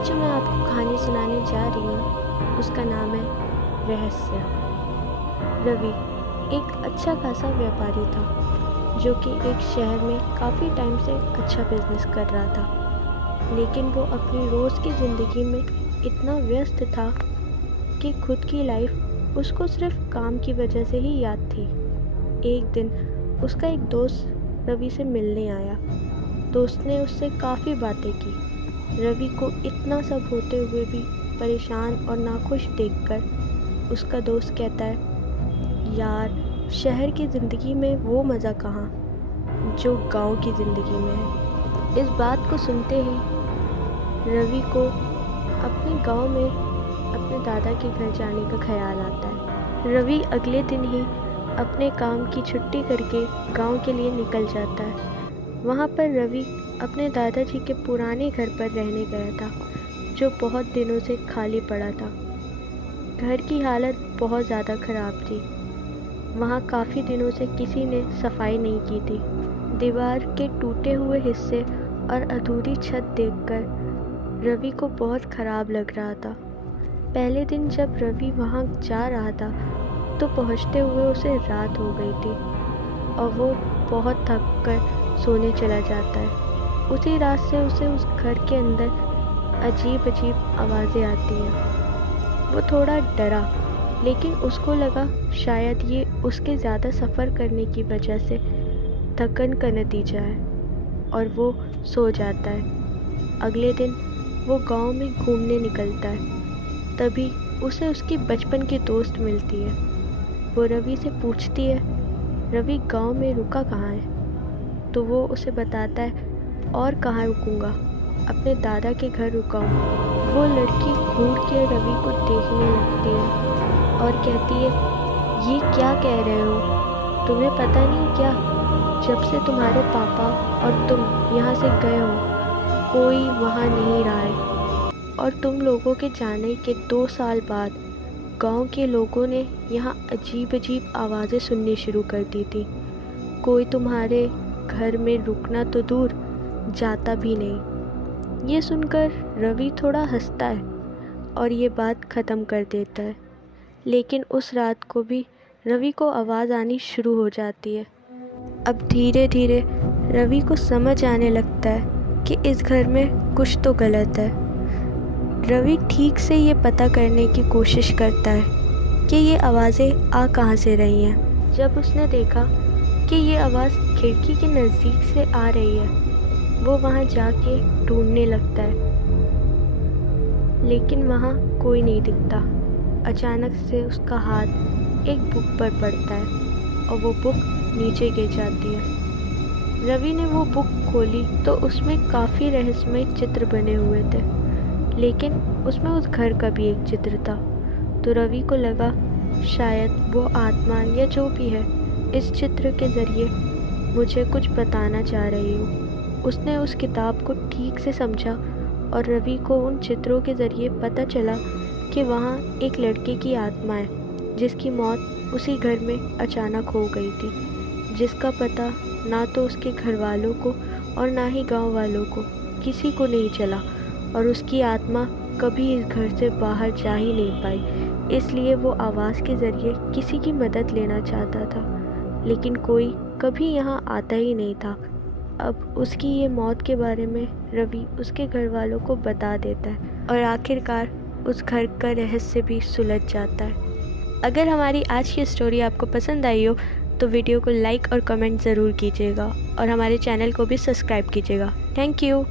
आज जो मैं आपको कहानी सुनाने जा रही हूँ उसका नाम है रहस्य। रवि एक अच्छा खासा व्यापारी था जो कि एक शहर में काफ़ी टाइम से अच्छा बिजनेस कर रहा था, लेकिन वो अपनी रोज़ की ज़िंदगी में इतना व्यस्त था कि खुद की लाइफ उसको सिर्फ काम की वजह से ही याद थी। एक दिन उसका एक दोस्त रवि से मिलने आया। दोस्त ने उससे काफ़ी बातें की। रवि को इतना सब होते हुए भी परेशान और नाखुश देखकर उसका दोस्त कहता है, यार शहर की ज़िंदगी में वो मज़ा कहाँ जो गांव की ज़िंदगी में है। इस बात को सुनते ही रवि को अपने गांव में अपने दादा के घर जाने का ख्याल आता है। रवि अगले दिन ही अपने काम की छुट्टी करके गांव के लिए निकल जाता है। वहाँ पर रवि अपने दादाजी के पुराने घर पर रहने गया था जो बहुत दिनों से खाली पड़ा था। घर की हालत बहुत ज़्यादा ख़राब थी। वहाँ काफ़ी दिनों से किसी ने सफाई नहीं की थी। दीवार के टूटे हुए हिस्से और अधूरी छत देखकर रवि को बहुत ख़राब लग रहा था। पहले दिन जब रवि वहाँ जा रहा था तो पहुँचते हुए उसे रात हो गई थी और वो बहुत थक कर सोने चला जाता है। उसी रात से उसे उस घर के अंदर अजीब अजीब आवाज़ें आती हैं। वो थोड़ा डरा, लेकिन उसको लगा शायद ये उसके ज़्यादा सफ़र करने की वजह से थकन का नतीजा है और वो सो जाता है। अगले दिन वो गांव में घूमने निकलता है। तभी उसे उसकी बचपन की दोस्त मिलती है। वो रवि से पूछती है, रवि गांव में रुका कहाँ है? तो वो उसे बताता है, और कहाँ रुकूंगा, अपने दादा के घर रुका हूँ। वो लड़की घूर के रवि को देखने लगती है और कहती है, ये क्या कह रहे हो? तुम्हें पता नहीं क्या, जब से तुम्हारे पापा और तुम यहाँ से गए हो कोई वहाँ नहीं रहा है, और तुम लोगों के जाने के 2 साल बाद गांव के लोगों ने यहाँ अजीब अजीब आवाज़ें सुननी शुरू कर दी थी। कोई तुम्हारे घर में रुकना तो दूर, जाता भी नहीं। ये सुनकर रवि थोड़ा हंसता है और ये बात ख़त्म कर देता है। लेकिन उस रात को भी रवि को आवाज़ आनी शुरू हो जाती है। अब धीरे धीरे रवि को समझ आने लगता है कि इस घर में कुछ तो गलत है। रवि ठीक से ये पता करने की कोशिश करता है कि ये आवाज़ें आ कहाँ से रही हैं। जब उसने देखा कि ये आवाज़ खिड़की के नज़दीक से आ रही है, वो वहाँ जाके ढूंढने लगता है, लेकिन वहाँ कोई नहीं दिखता। अचानक से उसका हाथ एक बुक पर पड़ता है और वो बुक नीचे गिर जाती है। रवि ने वो बुक खोली तो उसमें काफ़ी रहस्यमय चित्र बने हुए थे, लेकिन उसमें उस घर का भी एक चित्र था। तो रवि को लगा शायद वो आत्मा या जो भी है इस चित्र के ज़रिए मुझे कुछ बताना चाह रही हो। उसने उस किताब को ठीक से समझा और रवि को उन चित्रों के ज़रिए पता चला कि वहाँ एक लड़के की आत्मा है जिसकी मौत उसी घर में अचानक हो गई थी, जिसका पता ना तो उसके घर वालों को और ना ही गांव वालों को किसी को नहीं चला, और उसकी आत्मा कभी इस घर से बाहर जा ही नहीं पाई। इसलिए वो आवाज़ के ज़रिए किसी की मदद लेना चाहता था, लेकिन कोई कभी यहाँ आता ही नहीं था। अब उसकी ये मौत के बारे में रवि उसके घर वालों को बता देता है और आखिरकार उस घर का रहस्य भी सुलझ जाता है। अगर हमारी आज की स्टोरी आपको पसंद आई हो तो वीडियो को लाइक और कमेंट ज़रूर कीजिएगा और हमारे चैनल को भी सब्सक्राइब कीजिएगा। Thank you.